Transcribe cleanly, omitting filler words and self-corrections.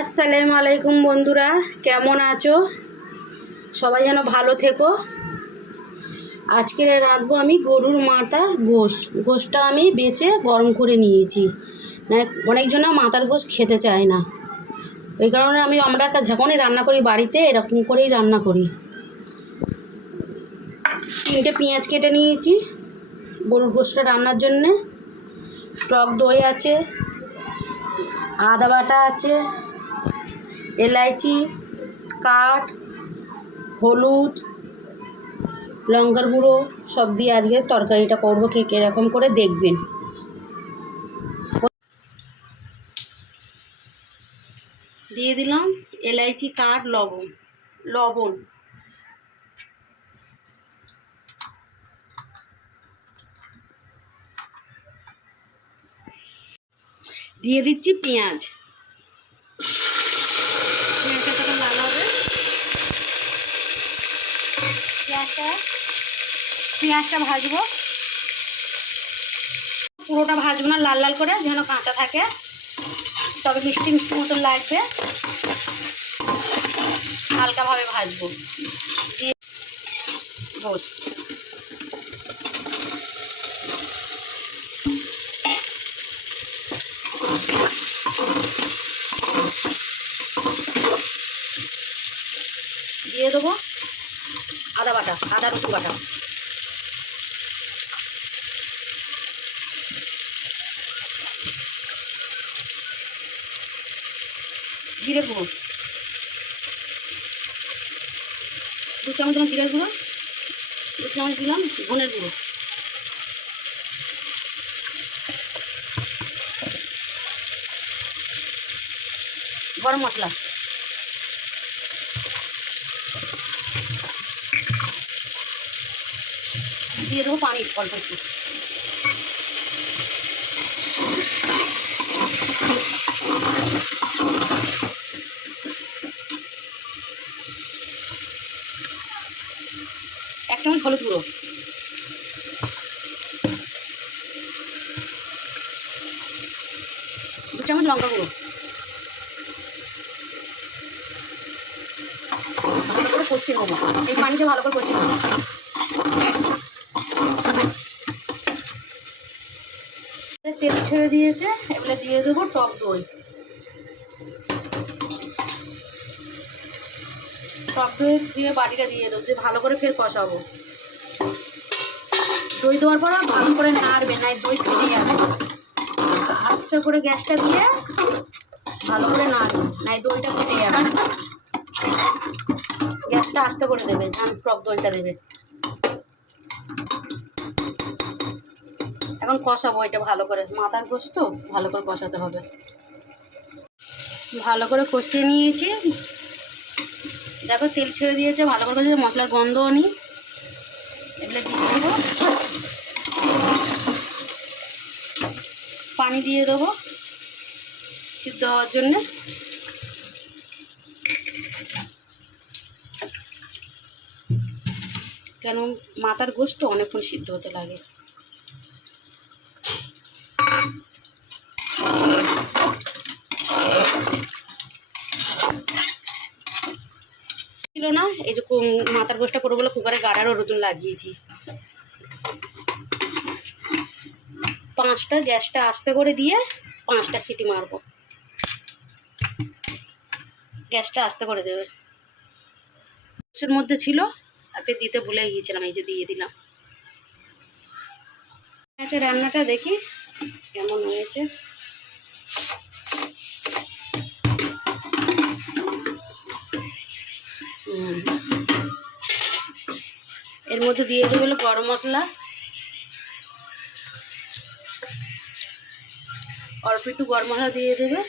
আসসালামু আলাইকুম বন্ধুরা, কেমন আছো? সবাই যেন ভালো থেকো। আজকে রাঁধবো আমি গরুর মাথার গোশ। গোশটা আমি বেচে গরম করে নিয়েছি। অনেকজন মাথার গোশ খেতে চায় না, ওই কারণে আমরা যখনই রান্না করি বাড়িতে এরকম করেই রান্না করি। 3টে পেঁয়াজ কেটে নিয়েছি গরুর গোশটা রান্নার জন্যে। টক দই আছে, আদা বাটা আছে, এলাইচি, কাঠ, হলুদ, লঙ্কার গুঁড়ো সব দিয়ে আজকে তরকারিটা করবো। কে এরকম করে দেখবেন। দিয়ে দিলাম এলাইচি, কাঠ, লবণ। দিয়ে দিচ্ছি পেঁয়াজ। পেঁয়াজটা তখন লাল হবে। পেঁয়াজটা ভাজবো, পুরোটা ভাজবো না, লাল লাল করে যেন কাঁচা থাকে, তবে মিষ্টি মিষ্টি মতন লাগবে। হালকাভাবে ভাজবো। দিয়ে গোশ দিয়ে দেবো আদা রসুন বাটা, জিরে গুঁড়ো 2 চামচ দিলাম, জিরের গুঁড়ো 2 চামচ দিলাম, ধনের গুঁড়ো, গরম মশলা, দিয়ে দেবো পানি অল্প একটু। এক চামচ হলুদ গুঁড়ো, 2 চামচ লঙ্কা গুঁড়ো, ভালো করে কষিয়ে নেবো। এই পানিতে ভালো করে কষিয়ে নেবো। তেল ছেড়ে দিয়েছে, এবারে দিয়ে দেবো টক দই। টক দই দিয়ে বাটিটা দিয়ে দেবো, দিয়ে ভালো করে ফের কষাবো। দই দেওয়ার পর ভালো করে নাড়বে, নাই দই ফেটে যাবে। আস্তে করে গ্যাসটা দিয়ে ভালো করে নাড়বে, নাই দইটা ফেটে যাবে। গ্যাসটা আস্তে করে দেবে, টক দইটা দেবে। এখন কষাবো এটা ভালো করে, মাথার গোশ তো ভালো করে কষাতে হবে। ভালো করে কষিয়ে নিয়েছি, দেখো তেল ছেড়ে দিয়েছে, ভালো করে কষিয়ে, মশলার গন্ধও নেই। এগুলো দিয়ে দেবো, পানি দিয়ে দেবো সিদ্ধ হওয়ার জন্যে। কেন মাথার গোশ তো অনেকক্ষণ সিদ্ধ হতে লাগে। ছিল না, এই যে মাথার গোশটা করবো বলে কুকারে গাড়ারও রতুন লাগিয়েছি। 5টা গ্যাসটা আস্তে করে দিয়ে 5টা সিটি মারবো। গ্যাসটা আস্তে করে দেবে। গোশের মধ্যে ছিল, আর দিতে ভুলে গিয়েছিলাম, এই যে দিয়ে দিলাম। আচ্ছা, রান্নাটা দেখি কেমন হয়েছে। এর মধ্যে দিয়ে দেবো হলো গরম মশলা, অল্প একটু গরম মশলা দিয়ে দেবে,